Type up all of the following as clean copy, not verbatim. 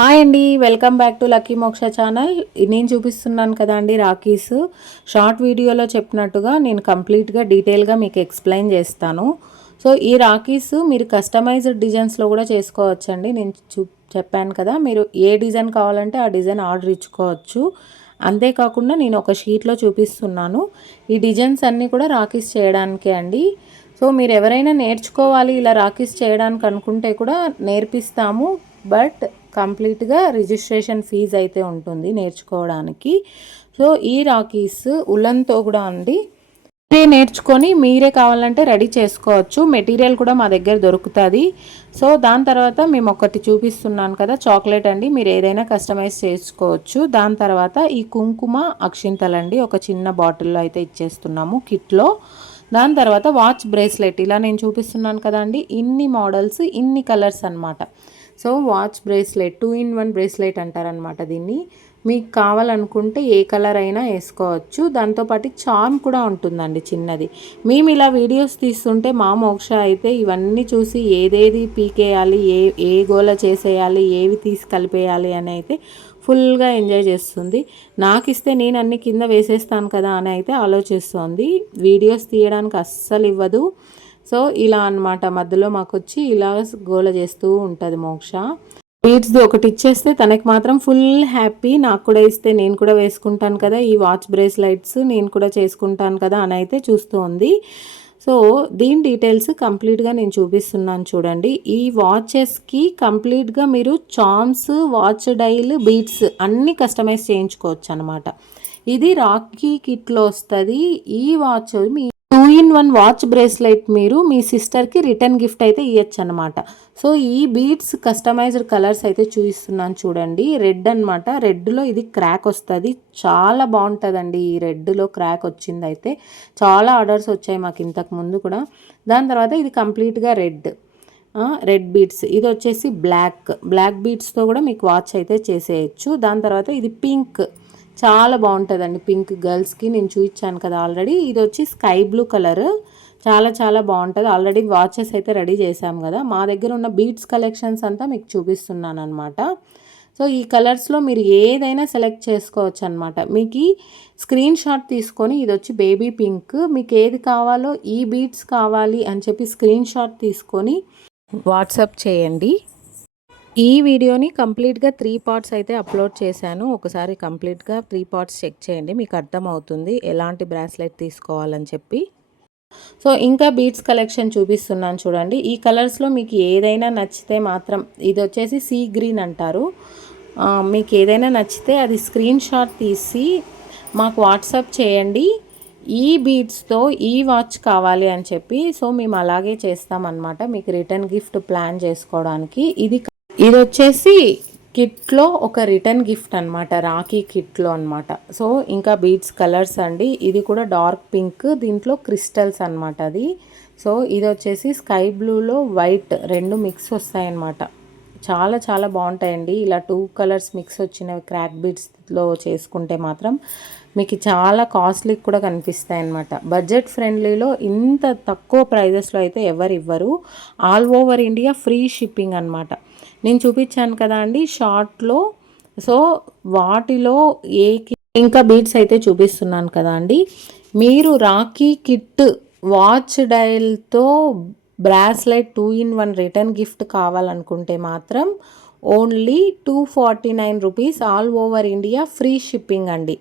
Hi అండి, welcome back to lucky మోక్ష channel. నేను చూపిస్తున్నాను కదా అండి రాఖీస్. షార్ట్ వీడియోలో చెప్పినట్టుగా నేను కంప్లీట్గా డీటెయిల్గా మీకు ఎక్స్ప్లెయిన్ చేస్తాను. సో ఈ రాఖీస్ మీరు కస్టమైజ్డ్ డిజైన్స్లో కూడా చేసుకోవచ్చండి. నేను చెప్పాను కదా, మీరు ఏ డిజైన్ కావాలంటే ఆ డిజైన్ ఆర్డర్ ఇచ్చుకోవచ్చు. అంతేకాకుండా నేను ఒక షీట్లో చూపిస్తున్నాను. ఈ డిజైన్స్ అన్నీ కూడా రాఖీస్ చేయడానికే అండి. సో మీరు ఎవరైనా నేర్చుకోవాలి ఇలా రాఖీస్ చేయడానికి అనుకుంటే కూడా నేర్పిస్తాము. బట్ కంప్లీట్గా రిజిస్ట్రేషన్ ఫీజు అయితే ఉంటుంది నేర్చుకోవడానికి. సో ఈ రాఖీస్ ఉలన్తో కూడా అండి మీరే నేర్చుకొని మీరే కావాలంటే రెడీ చేసుకోవచ్చు. మెటీరియల్ కూడా మా దగ్గర దొరుకుతుంది. సో దాని తర్వాత మేము ఒకటి చూపిస్తున్నాను కదా, చాక్లెట్ అండి, మీరు ఏదైనా కస్టమైజ్ చేసుకోవచ్చు. దాని తర్వాత ఈ కుంకుమ అక్షింతలండి ఒక చిన్న బాటిల్లో అయితే ఇచ్చేస్తున్నాము కిట్లో. దాని తర్వాత వాచ్ బ్రేస్లెట్ ఇలా నేను చూపిస్తున్నాను కదండి, ఇన్ని మోడల్స్ ఇన్ని కలర్స్ అనమాట. So watch bracelet 2-in-1 bracelet అంటారనమాట దీన్ని. మీకు కావాలనుకుంటే ఏ కలర్ అయినా వేసుకోవచ్చు. దాంతోపాటు చార్మ్ కూడా ఉంటుందండి చిన్నది. మేము ఇలా వీడియోస్ తీస్తుంటే మా మోక్ష అయితే ఇవన్నీ చూసి ఏదేది పీకేయాలి, ఏ గోల చేసేయాలి, ఏవి తీసి కలిపేయాలి అని అయితే ఫుల్గా ఎంజాయ్ చేస్తుంది. నాకు ఇస్తే నేను అన్ని కింద వేసేస్తాను కదా అని అయితే ఆలోచిస్తుంది. వీడియోస్ తీయడానికి అస్సలు ఇవ్వదు. సో ఇలా అనమాట, మధ్యలో మాకు వచ్చి ఇలా గోల చేస్తూ ఉంటుంది మోక్ష. బీడ్స్ది ఒకటి ఇచ్చేస్తే తనకి మాత్రం ఫుల్ హ్యాపీ. నాకు కూడా ఇస్తే నేను కూడా వేసుకుంటాను కదా, ఈ వాచ్ బ్రేస్లెట్స్ నేను కూడా చేసుకుంటాను కదా అని అయితే చూస్తూ ఉంది. సో దీని డీటెయిల్స్ కంప్లీట్గా నేను చూపిస్తున్నాను చూడండి. ఈ వాచెస్కి కంప్లీట్గా మీరు చార్మ్స్, వాచ్ డైల్, బీడ్స్ అన్నీ కస్టమైజ్ చేయించుకోవచ్చు అనమాట. ఇది రాఖీ కిట్లో వస్తుంది. ఈ వాచ్ మీ 2-in-1 వాచ్ బ్రేస్లెట్ మీరు మీ సిస్టర్కి రిటర్న్ గిఫ్ట్ అయితే ఇవ్వచ్చు అనమాట. సో ఈ బీడ్స్ కస్టమైజ్డ్ కలర్స్ అయితే చూపిస్తున్నాను చూడండి. రెడ్ అనమాట, రెడ్లో ఇది క్రాక్ వస్తుంది, చాలా బాగుంటుందండి. ఈ రెడ్లో క్రాక్ వచ్చింది అయితే చాలా ఆర్డర్స్ వచ్చాయి మాకు ఇంతకు ముందు కూడా. దాని తర్వాత ఇది కంప్లీట్గా రెడ్ బీడ్స్, ఇది వచ్చేసి బ్లాక్ బీడ్స్తో కూడా మీకు వాచ్ అయితే చేసేయచ్చు. దాని తర్వాత ఇది పింక్, చాలా బాగుంటుందండి పింక్ గర్ల్స్కి. నేను చూపించాను కదా ఆల్రెడీ. ఇది వచ్చి స్కై బ్లూ కలర్, చాలా బాగుంటుంది. ఆల్రెడీ వాచెస్ అయితే రెడీ చేసాం కదా. మా దగ్గర ఉన్న బీడ్స్ కలెక్షన్స్ అంతా మీకు చూపిస్తున్నాను అనమాట. సో ఈ కలర్స్లో మీరు ఏదైనా సెలెక్ట్ చేసుకోవచ్చు అనమాట. మీకు స్క్రీన్ షాట్ తీసుకొని, ఇది వచ్చి బేబీ పింక్, మీకు ఏది కావాలో ఈ బీడ్స్ కావాలి అని చెప్పి స్క్రీన్ షాట్ తీసుకొని వాట్సాప్ చేయండి. ఈ వీడియోని కంప్లీట్గా 3 పార్ట్స్ అయితే అప్లోడ్ చేశాను. ఒకసారి కంప్లీట్గా 3 పార్ట్స్ చెక్ చేయండి, మీకు అర్థమవుతుంది ఎలాంటి బ్రాస్లెట్ తీసుకోవాలని చెప్పి. సో ఇంకా బీడ్స్ కలెక్షన్ చూపిస్తున్నాను చూడండి. ఈ కలర్స్లో మీకు ఏదైనా నచ్చితే మాత్రం, ఇది వచ్చేసి సీ గ్రీన్ అంటారు, మీకు ఏదైనా నచ్చితే అది స్క్రీన్ షాట్ తీసి మాకు వాట్సాప్ చేయండి. ఈ బీడ్స్తో ఈ వాచ్ కావాలి అని చెప్పి. సో మేము అలాగే చేస్తామన్నమాట మీకు రిటర్న్ గిఫ్ట్ ప్లాన్ చేసుకోవడానికి. ఇది వచ్చేసి కిట్లో ఒక రిటర్న్ గిఫ్ట్ అనమాట, రాఖీ కిట్లో అనమాట. సో ఇంకా బీడ్స్ కలర్స్ అండి, ఇది కూడా డార్క్ పింక్, దీంట్లో క్రిస్టల్స్ అనమాట అది. సో ఇది వచ్చేసి స్కై బ్లూలో వైట్, రెండు మిక్స్ వస్తాయన్నమాట. చాలా బాగుంటాయండి. ఇలా 2 కలర్స్ మిక్స్ వచ్చిన క్రాక్ బీడ్స్లో చేసుకుంటే మాత్రం మీకు చాలా కాస్ట్లీ కూడా కనిపిస్తాయి అన్నమాట. బడ్జెట్ ఫ్రెండ్లీలో ఇంత తక్కువ ప్రైజెస్లో అయితే ఎవరు ఇవ్వరు. All over India free shipping అనమాట. నేను చూపించాను కదా అండి షార్ట్లో. సో వాటిలో ఇంకా బీడ్స్ అయితే చూపిస్తున్నాను కదా అండి. మీరు రాఖీ కిట్ వాచ్ డైల్తో బ్రాస్లెట్ 2-in-1 రిటర్న్ గిఫ్ట్ కావాలనుకుంటే మాత్రం only 249 rupees, all over India free shipping అండి.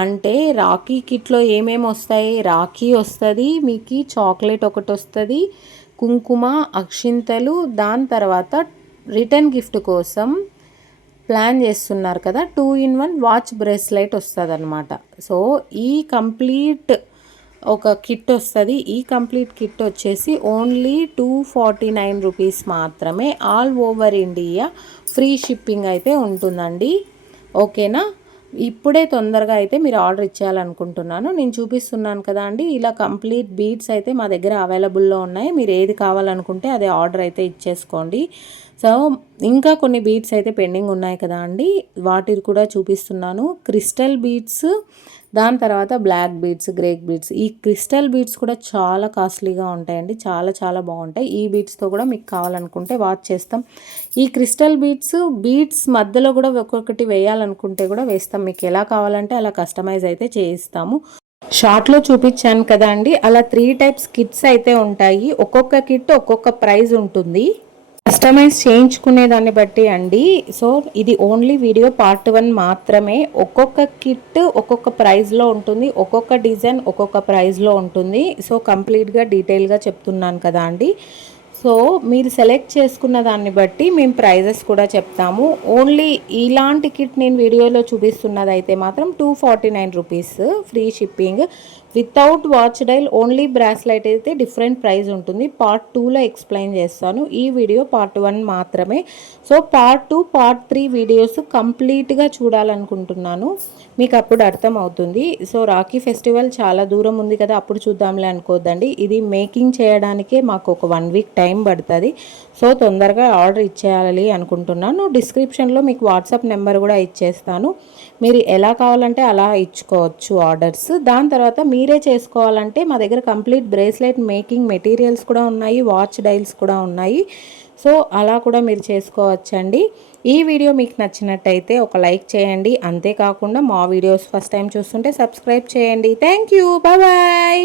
అంటే రాఖీ కిట్లో ఏమేమి వస్తాయి, రాఖీ వస్తుంది మీకు, చాక్లెట్ ఒకటి వస్తుంది, కుంకుమ, అక్షింతలు, దాని తర్వాత రిటర్న్ గిఫ్ట్ కోసం ప్లాన్ చేస్తున్నారు కదా 2-in-1 వాచ్ బ్రేస్లెట్ వస్తుంది అనమాట. సో ఈ కంప్లీట్ ఒక కిట్ వస్తుంది. ఈ కంప్లీట్ కిట్ వచ్చేసి ఓన్లీ 249 రూపీస్ మాత్రమే, all over India free shipping అయితే ఉంటుందండి. ఓకేనా, ఇప్పుడే తొందరగా అయితే మీరు ఆర్డర్ ఇచ్చేయాలనుకుంటున్నాను. నేను చూపిస్తున్నాను కదా అండి, ఇలా కంప్లీట్ బీడ్స్ అయితే మా దగ్గర అవైలబుల్లో ఉన్నాయి. మీరు ఏది కావాలనుకుంటే అదే ఆర్డర్ అయితే ఇచ్చేసుకోండి. సో ఇంకా కొన్ని బీడ్స్ అయితే పెండింగ్ ఉన్నాయి కదా అండి, వాటిని కూడా చూపిస్తున్నాను. క్రిస్టల్ బీడ్స్, దాని తర్వాత బ్లాక్ బీడ్స్, గ్రేక్ బీడ్స్. ఈ క్రిస్టల్ బీడ్స్ కూడా చాలా కాస్ట్లీగా ఉంటాయండి, చాలా చాలా బాగుంటాయి. ఈ బీడ్స్తో కూడా మీకు కావాలనుకుంటే వాచ్ చేస్తాం. ఈ క్రిస్టల్ బీడ్స్ మధ్యలో కూడా ఒక్కొక్కటి వేయాలనుకుంటే కూడా వేస్తాం. మీకు ఎలా కావాలంటే అలా కస్టమైజ్ అయితే చేయిస్తాము. షార్ట్లో చూపించాను కదా అండి, అలా 3 టైప్స్ కిట్స్ అయితే ఉంటాయి. ఒక్కొక్క కిట్ ఒక్కొక్క ప్రైజ్ ఉంటుంది, కస్టమైజ్ చేయించుకునే దాన్ని బట్టి అండి. సో ఇది ఓన్లీ వీడియో పార్ట్ 1 మాత్రమే. ఒక్కొక్క కిట్ ఒక్కొక్క ప్రైస్లో ఉంటుంది, ఒక్కొక్క డిజైన్ ఒక్కొక్క ప్రైస్లో ఉంటుంది. సో కంప్లీట్గా డీటెయిల్గా చెప్తున్నాను కదా అండి. సో మీరు సెలెక్ట్ చేసుకున్న దాన్ని బట్టి మేము ప్రైజెస్ కూడా చెప్తాము. ఓన్లీ ఇలాంటి కిట్ నేను వీడియోలో చూపిస్తున్నది అయితే మాత్రం 249 rupees free shipping, without watch dial, only bracelet అయితే డిఫరెంట్ ప్రైస్ ఉంటుంది. పార్ట్ 2లో ఎక్స్ప్లెయిన్ చేస్తాను, ఈ వీడియో పార్ట్ 1 మాత్రమే. సో పార్ట్ 2, పార్ట్ 3 వీడియోస్ కంప్లీట్గా చూడాలనుకుంటున్నాను, మీకు అప్పుడు అర్థమవుతుంది. సో రాఖీ ఫెస్టివల్ చాలా దూరం ఉంది కదా, అప్పుడు చూద్దాంలే అనుకోద్దండి. ఇది మేకింగ్ చేయడానికే మాకు ఒక 1 వీక్ టైం పడుతుంది. సో తొందరగా ఆర్డర్ ఇచ్చేయాలి అనుకుంటున్నాను. డిస్క్రిప్షన్లో మీకు వాట్సాప్ నెంబర్ కూడా ఇచ్చేస్తాను, మీరు ఎలా కావాలంటే అలా ఇచ్చుకోవచ్చు ఆర్డర్స్. దాని తర్వాత మీరే చేసుకోవాలంటే మా దగ్గర కంప్లీట్ బ్రేస్లెట్ మేకింగ్ మెటీరియల్స్ కూడా ఉన్నాయి, వాచ్ డైల్స్ కూడా ఉన్నాయి. సో అలా కూడా మీరు చేసుకోవచ్చండి. ఈ వీడియో మీకు నచ్చినట్టయితే ఒక లైక్ చేయండి, అంతేకాకుండా మా వీడియోస్ ఫస్ట్ టైం చూస్తుంటే సబ్స్క్రైబ్ చేయండి. Thank you, bye bye.